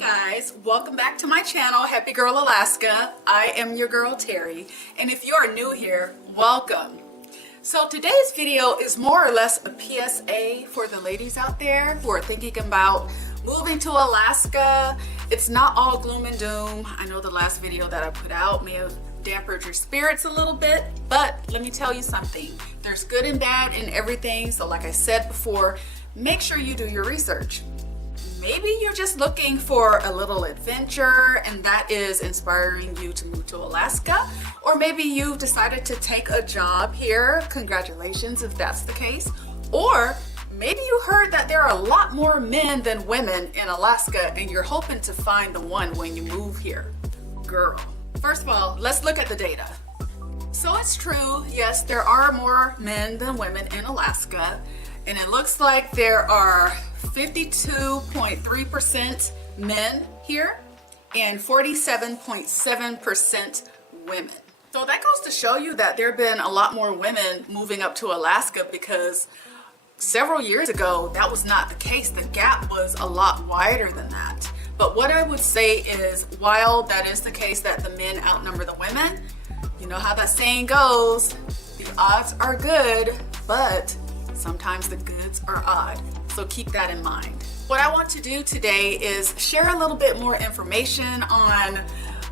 Guys, welcome back to my channel, Happy Girl Alaska. I am your girl Terry, and if you are new here, welcome. So today's video is more or less a PSA for the ladies out there who are thinking about moving to Alaska. It's not all gloom and doom. I know the last video that I put out may have dampened your spirits a little bit, but let me tell you something. There's good and bad in everything. So like I said before, make sure you do your research. Maybe you're just looking for a little adventure and that is inspiring you to move to Alaska, or maybe you've decided to take a job here. Congratulations if that's the case. Or maybe you heard that there are a lot more men than women in Alaska and you're hoping to find the one when you move here. Girl, first of all, let's look at the data. So it's true, yes, there are more men than women in Alaska, and it looks like there are 52.3% men here and 47.7% women. So that goes to show you that there have been a lot more women moving up to Alaska, because several years ago that was not the case. The gap was a lot wider than that. But what I would say is, while that is the case that the men outnumber the women, you know how that saying goes, the odds are good, but sometimes the goods are odd. So keep that in mind. What I want to do today is share a little bit more information on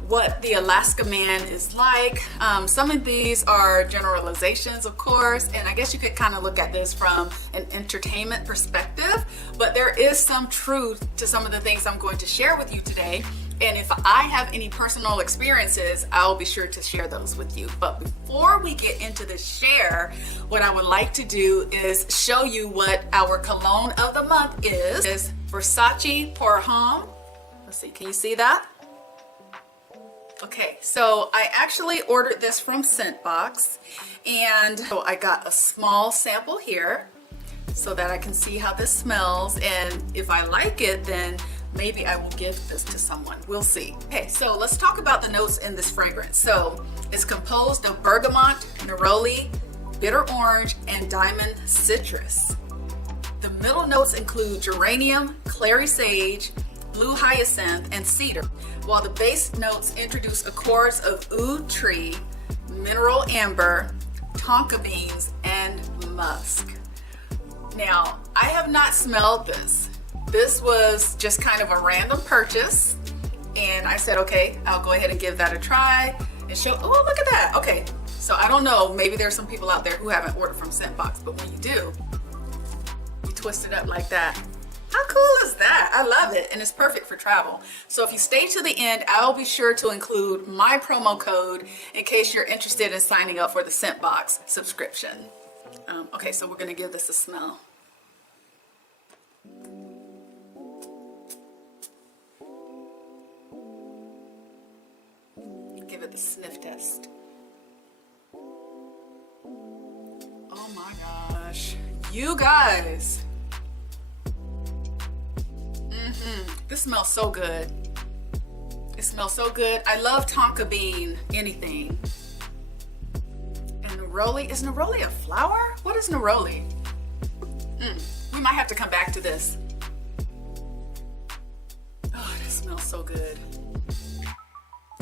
what the Alaska man is like. Some of these are generalizations, of course, and I guess you could kind of look at this from an entertainment perspective, but there is some truth to some of the things I'm going to share with you today. And if I have any personal experiences, I'll be sure to share those with you. But before we get into the share, what I would like to do is show you what our cologne of the month is Versace Pour Homme. Let's see, can you see that? Okay, so I actually ordered this from Scentbox, and so I got a small sample here so that I can see how this smells, and if I like it, then maybe I will give this to someone. We'll see. Okay, so let's talk about the notes in this fragrance. So it's composed of bergamot, neroli, bitter orange, and diamond citrus. The middle notes include geranium, clary sage, blue hyacinth, and cedar, while the base notes introduce accords of oud tree, mineral amber, tonka beans, and musk. Now, I have not smelled this. This was just kind of a random purchase, and I said, okay, I'll go ahead and give that a try and show. Oh, look at that. Okay, so I don't know, maybe there's some people out there who haven't ordered from Scentbox, but when you do, you twist it up like that. How cool is that? I love it, and it's perfect for travel. So if you stay to the end, I'll be sure to include my promo code in case you're interested in signing up for the Scentbox subscription. Okay, so we're gonna give this a smell. Give it the sniff test. Oh my gosh, you guys. This smells so good. It smells so good. I love tonka bean anything. And neroli, is neroli a flower? What is neroli? We might have to come back to this. Oh, this smells so good.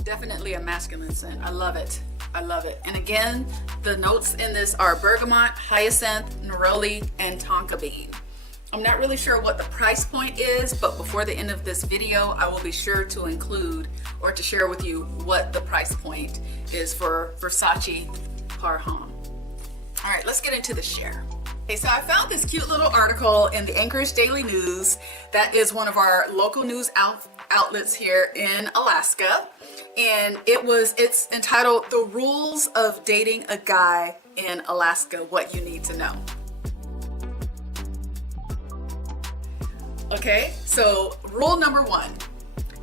Definitely a masculine scent. I love it. I love it. And again, the notes in this are bergamot, hyacinth, neroli, and tonka bean. I'm not really sure what the price point is, but before the end of this video, I will be sure to include or to share with you what the price point is for Versace Pour Homme. All right, let's get into the share. Okay, so I found this cute little article in the Anchorage Daily News. That is one of our local news outlets here in Alaska. And it's entitled "The Rules of Dating a Guy in Alaska, What You Need to Know." Okay, so rule number 1,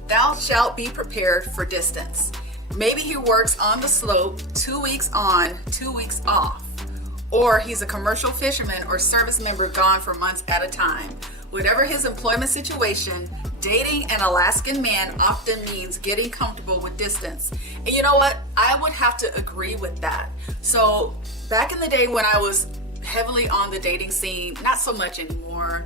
thou shalt be prepared for distance. Maybe he works on the slope 2 weeks on, 2 weeks off, or he's a commercial fisherman or service member gone for months at a time. Whatever his employment situation, dating an Alaskan man often means getting comfortable with distance. And you know what? I would have to agree with that. So back in the day when I was heavily on the dating scene, not so much anymore,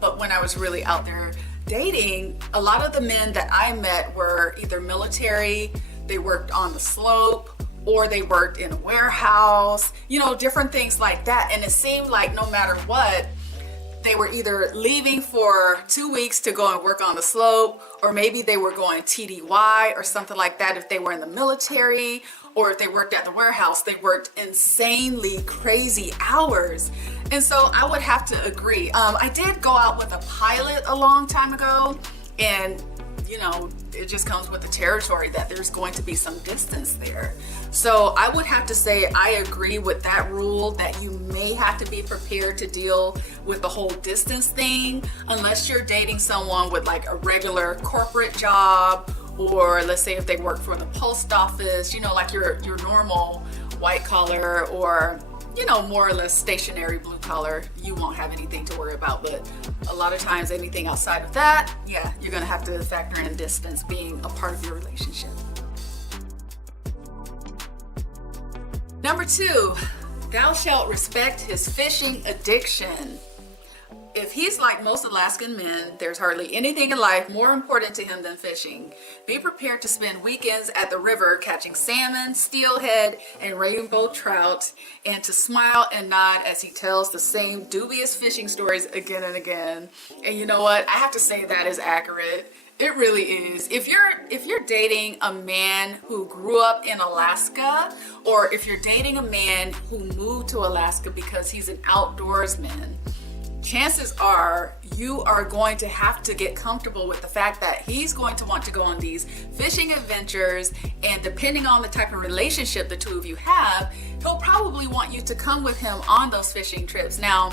but when I was really out there dating, a lot of the men that I met were either military, they worked on the slope, or they worked in a warehouse, you know, different things like that. And it seemed like no matter what, they were either leaving for 2 weeks to go and work on the slope, or maybe they were going TDY or something like that if they were in the military, or if they worked at the warehouse, they worked insanely crazy hours. And so I would have to agree. I did go out with a pilot a long time ago, and you know, it just comes with the territory that there's going to be some distance there. So I would have to say I agree with that rule, that you may have to be prepared to deal with the whole distance thing, unless you're dating someone with like a regular corporate job, or let's say if they work for the post office, you know, like your normal white collar, or you know, more or less stationary blue collar, you won't have anything to worry about. But a lot of times anything outside of that, yeah, you're gonna have to factor in distance being a part of your relationship. Number 2, thou shalt respect his fishing addiction. If he's like most Alaskan men, there's hardly anything in life more important to him than fishing. Be prepared to spend weekends at the river catching salmon, steelhead, and rainbow trout, and to smile and nod as he tells the same dubious fishing stories again and again. And you know what? I have to say that is accurate. It really is. If you're dating a man who grew up in Alaska, or if you're dating a man who moved to Alaska because he's an outdoorsman, chances are you are going to have to get comfortable with the fact that he's going to want to go on these fishing adventures, and depending on the type of relationship the two of you have, he'll probably want you to come with him on those fishing trips. Now,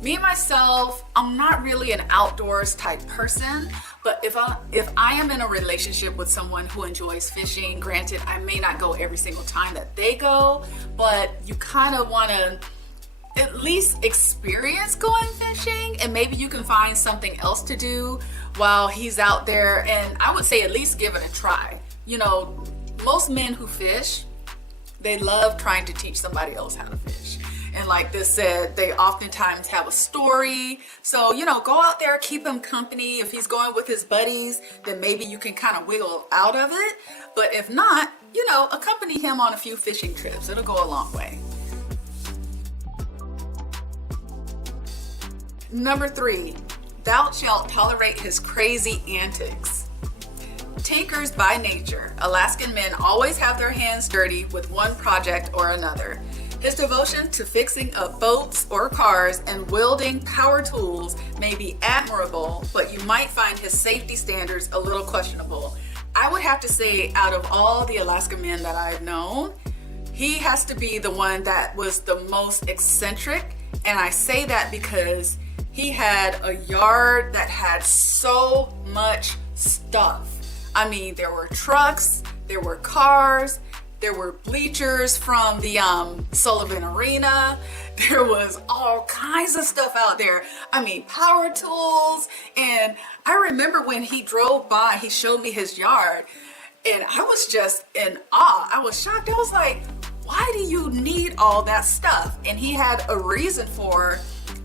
me myself, I'm not really an outdoors type person, but if I am in a relationship with someone who enjoys fishing, granted, I may not go every single time that they go, but you kind of want to at least experience going fishing, and maybe you can find something else to do while he's out there. And I would say at least give it a try. You know, most men who fish, they love trying to teach somebody else how to fish. And like this said, they oftentimes have a story. So, you know, go out there, keep him company. If he's going with his buddies, then maybe you can kind of wiggle out of it. But if not, you know, accompany him on a few fishing trips. It'll go a long way. Number 3, thou shalt tolerate his crazy antics. Tinkers by nature, Alaskan men always have their hands dirty with one project or another. His devotion to fixing up boats or cars and wielding power tools may be admirable, but you might find his safety standards a little questionable. I would have to say, out of all the Alaskan men that I've known, he has to be the one that was the most eccentric. And I say that because he had a yard that had so much stuff. I mean, there were trucks, there were cars, there were bleachers from the Sullivan Arena. There was all kinds of stuff out there. I mean, power tools. And I remember when he drove by, he showed me his yard, and I was just in awe. I was shocked. I was like, why do you need all that stuff? And he had a reason for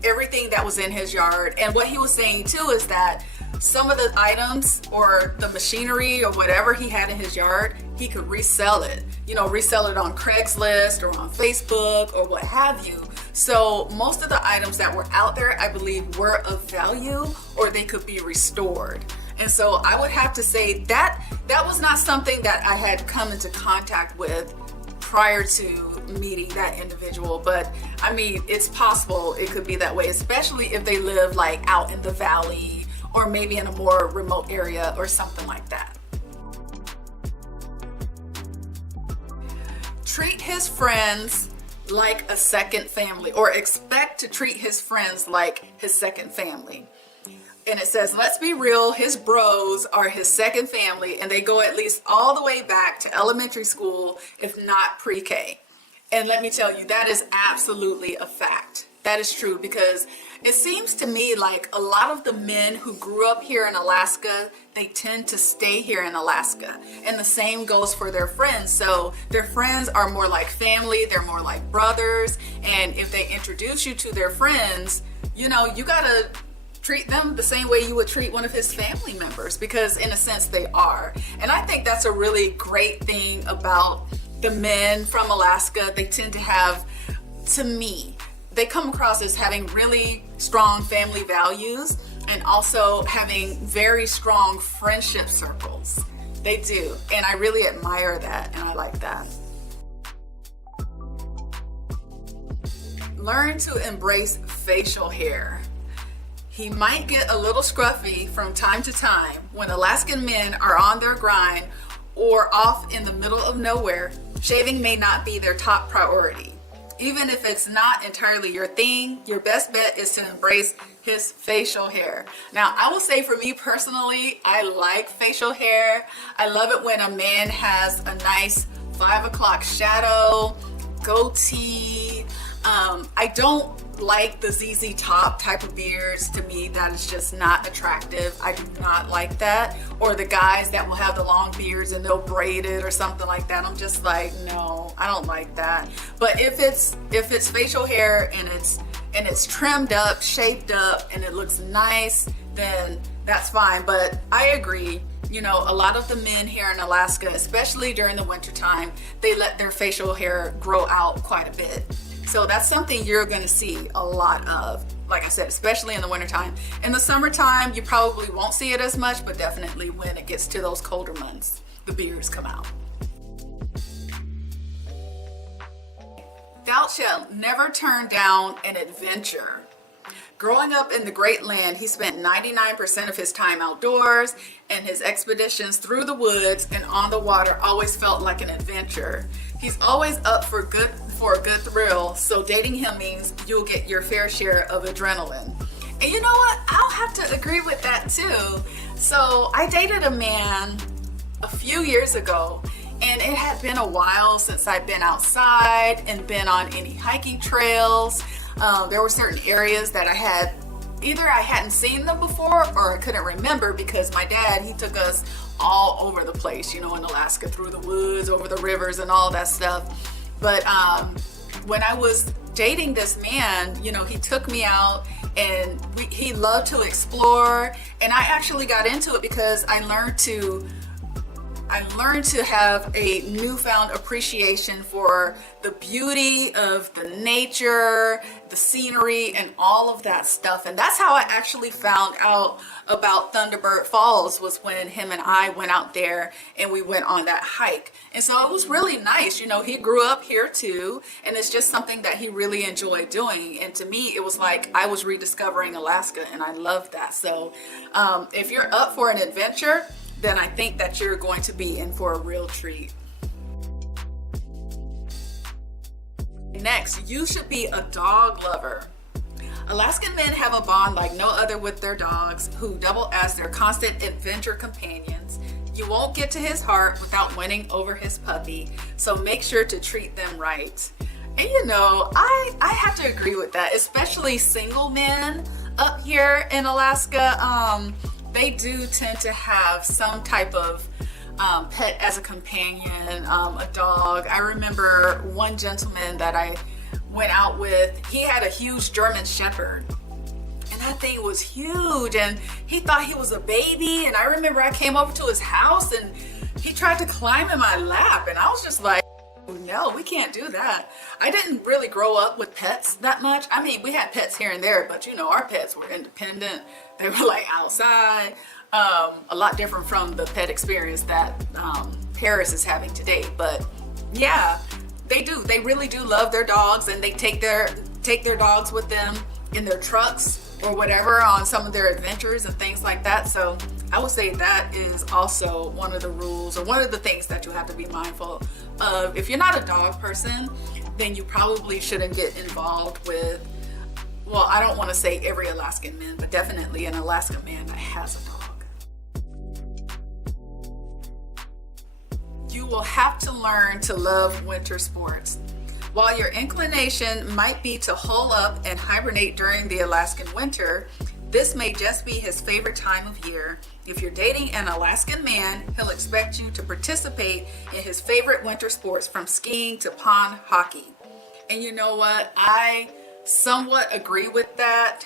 everything that was in his yard. And what he was saying too is that some of the items or the machinery or whatever he had in his yard, he could resell it, you know, resell it on Craigslist or on Facebook or what have you. So most of the items that were out there, I believe, were of value, or they could be restored. And so I would have to say that that was not something that I had come into contact with prior to meeting that individual. But I mean, it's possible it could be that way, especially if they live like out in the valley or maybe in a more remote area or something like that. Treat his friends like a second family, or expect to treat his friends like his second family. And it says, let's be real, his bros are his second family, and they go at least all the way back to elementary school, if not pre-K. And let me tell you, that is absolutely a fact. That is true, because it seems to me like a lot of the men who grew up here in Alaska, they tend to stay here in Alaska. And the same goes for their friends. So their friends are more like family, they're more like brothers. And if they introduce you to their friends, you know, you gotta treat them the same way you would treat one of his family members, because in a sense they are. And I think that's a really great thing about the men from Alaska. They tend to have, to me, they come across as having really strong family values and also having very strong friendship circles. They do, and I really admire that, and I like that. Learn to embrace facial hair. He might get a little scruffy from time to time when Alaskan men are on their grind or off in the middle of nowhere. Shaving may not be their top priority. Even if it's not entirely your thing, your best bet is to embrace his facial hair. Now, I will say for me personally, I like facial hair. I love it when a man has a nice 5 o'clock shadow, goatee. I don't like the ZZ Top type of beards. To me, that is just not attractive. I do not like that. Or the guys that will have the long beards and they'll braid it or something like that. I'm just like, no, I don't like that. But if it's facial hair and it's trimmed up, shaped up, and it looks nice, then that's fine. But I agree. You know, a lot of the men here in Alaska, especially during the winter time, they let their facial hair grow out quite a bit. So that's something you're going to see a lot of, like I said, especially in the wintertime. In the summertime, you probably won't see it as much, but definitely when it gets to those colder months, the beards come out. Thou shalt never turn down an adventure. Growing up in the Great Land, he spent 99% of his time outdoors, and his expeditions through the woods and on the water always felt like an adventure. He's always up for a good thrill, so dating him means you'll get your fair share of adrenaline. And you know what? I'll have to agree with that too. So I dated a man a few years ago, and it had been a while since I'd been outside and been on any hiking trails. There were certain areas that I hadn't seen them before, or I couldn't remember because my dad, he took us all over the place, you know, in Alaska, through the woods, over the rivers and all that stuff. But when I was dating this man, you know, he took me out and he loved to explore, and I actually got into it because I learned to have a newfound appreciation for the beauty of the nature, the scenery, and all of that stuff. And that's how I actually found out about Thunderbird Falls, was when him and I went out there and we went on that hike. And so it was really nice. You know, he grew up here too, and it's just something that he really enjoyed doing. And to me, it was like I was rediscovering Alaska, and I love that. So if you're up for an adventure, then I think that you're going to be in for a real treat. Next, you should be a dog lover. Alaskan men have a bond like no other with their dogs, who double as their constant adventure companions. You won't get to his heart without winning over his puppy, so make sure to treat them right. And you know, I have to agree with that, especially single men up here in Alaska. They do tend to have some type of pet as a companion, a dog. I remember one gentleman that I went out with, he had a huge German Shepherd, and that thing was huge, and he thought he was a baby. And I remember I came over to his house and he tried to climb in my lap, and I was just like, no, we can't do that. I didn't really grow up with pets that much. I mean, we had pets here and there, but you know, our pets were independent. They were like outside, a lot different from the pet experience that Paris is having today. But yeah, they do. They really do love their dogs, and they take their dogs with them in their trucks or whatever on some of their adventures and things like that. So I would say that is also one of the rules, or one of the things that you have to be mindful of. If you're not a dog person, then you probably shouldn't get involved with, well, I don't want to say every Alaskan man, but definitely an Alaskan man that has a dog. You will have to learn to love winter sports. While your inclination might be to hole up and hibernate during the Alaskan winter, this may just be his favorite time of year. If you're dating an Alaskan man, he'll expect you to participate in his favorite winter sports, from skiing to pond hockey. And you know what? I somewhat agree with that.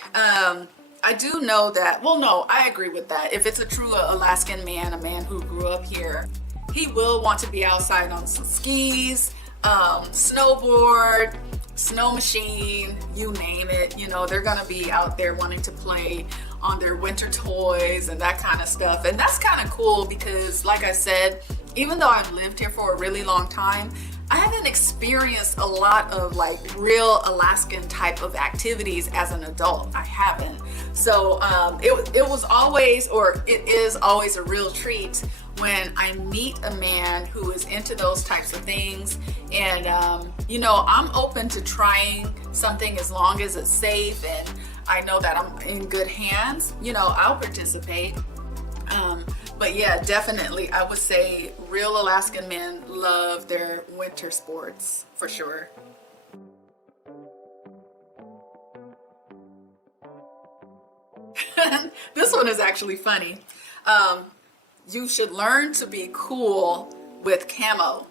I do know that, well, no, I agree with that. If it's a true Alaskan man, a man who grew up here, he will want to be outside on some skis, snowboard, snow machine, you name it. You know, they're gonna be out there wanting to play on their winter toys and that kind of stuff. And that's kind of cool because, like I said, even though I've lived here for a really long time, I haven't experienced a lot of like real Alaskan type of activities as an adult. I haven't. So it was always, or it is always, a real treat when I meet a man who is into those types of things. And you know, I'm open to trying something as long as it's safe and I know that I'm in good hands. You know, I'll participate. But yeah, definitely, I would say real Alaskan men love their winter sports for sure. This one is actually funny. You should learn to be cool with camo.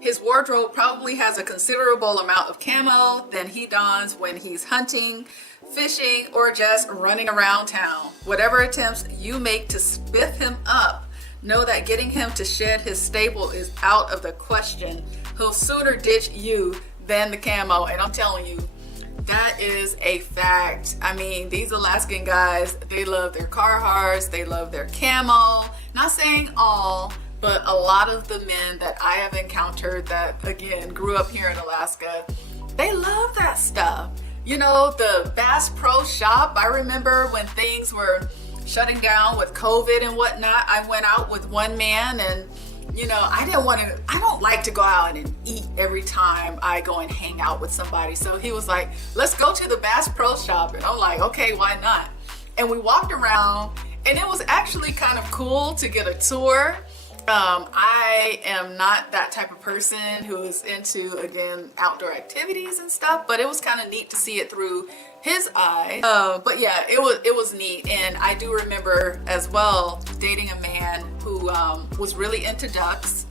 His wardrobe probably has a considerable amount of camo than he dons when he's hunting, fishing, or just running around town. Whatever attempts you make to spiff him up, know that getting him to shed his staple is out of the question. He'll sooner ditch you than the camo, and I'm telling you, that is a fact. I mean, these Alaskan guys, they love their Carhartts, they love their camo. Not saying all, but a lot of the men that I have encountered that, again, grew up here in Alaska, they love that stuff. You know, the Bass Pro Shop, I remember when things were shutting down with COVID and whatnot, I went out with one man and, you know, I don't like to go out and eat every time I go and hang out with somebody. So he was like, let's go to the Bass Pro Shop. And I'm like, okay, why not? And we walked around and it was actually kind of cool to get a tour. I am not that type of person who is into, again, outdoor activities and stuff, but it was kind of neat to see it through his eyes. But yeah, it was neat. And I do remember as well dating a man who was really into ducks.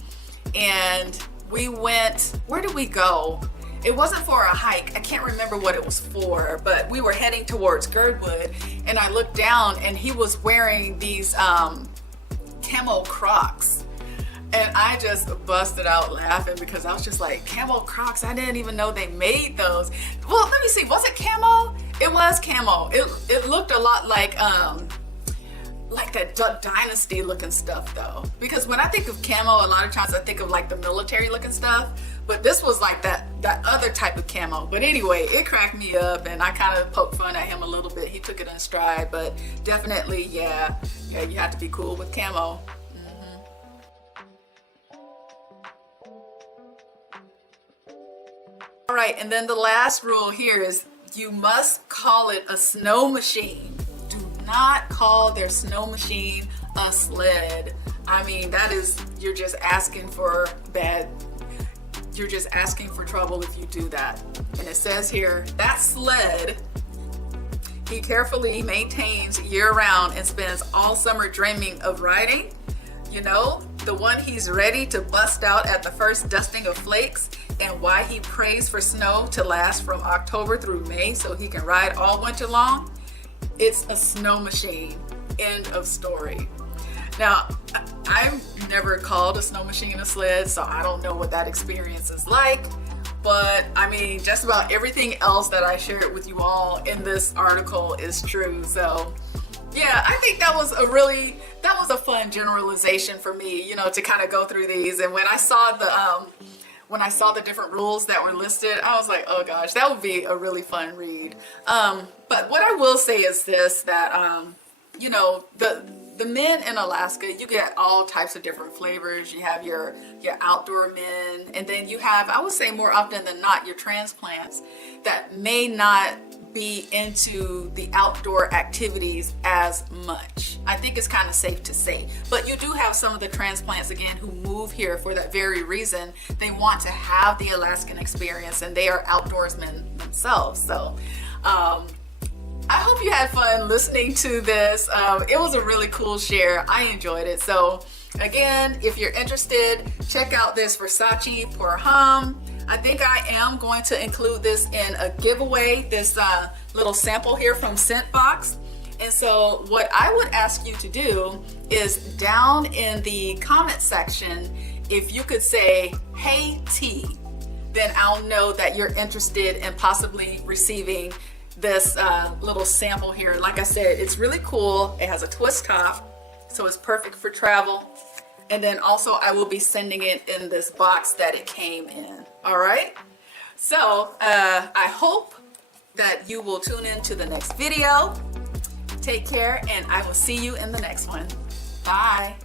And we went, where did we go? It wasn't for a hike. I can't remember what it was for, but we were heading towards Girdwood and I looked down and he was wearing these camo Crocs. And I just busted out laughing because I was just like, camo Crocs, I didn't even know they made those. Well, let me see, was it camo? It was camo. It looked a lot like that Duck Dynasty looking stuff though. Because when I think of camo, a lot of times I think of like the military looking stuff, but this was like that other type of camo. But anyway, it cracked me up and I kind of poked fun at him a little bit. He took it in stride, but definitely, yeah, you have to be cool with camo. All right, and then the last rule here is you must call it a snow machine. Do not call their snow machine a sled. I mean, that is, you're just asking for trouble if you do that. And it says here, that sled he carefully maintains year-round and spends all summer dreaming of riding. You know, the one he's ready to bust out at the first dusting of flakes, and why he prays for snow to last from October through May so he can ride all winter long. It's a snow machine. End of story. Now, I've never called a snow machine a sled, so I don't know what that experience is like. But I mean, just about everything else that I shared with you all in this article is true. So yeah, I think that was a fun generalization for me, you know, to kind of go through these. And when I saw the different rules that were listed, I was like, oh gosh, that would be a really fun read. But what I will say is this, that you know, the men in Alaska, you get all types of different flavors. You have your outdoor men, and then you have, I would say more often than not, your transplants that may not be into the outdoor activities as much. I think it's kind of safe to say. But you do have some of the transplants, again, who move here for that very reason. They want to have the Alaskan experience, and they are outdoorsmen themselves. So I hope you had fun listening to this. It was a really cool share. I enjoyed it. So again, if you're interested, check out this Versace Porham. I think I am going to include this in a giveaway, this little sample here from Scentbox. And so what I would ask you to do is down in the comment section, if you could say, "Hey T," then I'll know that you're interested in possibly receiving this little sample here. Like I said, it's really cool. It has a twist top, so it's perfect for travel. And then also I will be sending it in this box that it came in. All right. So I hope that you will tune in to the next video. Take care, and I will see you in the next one. Bye.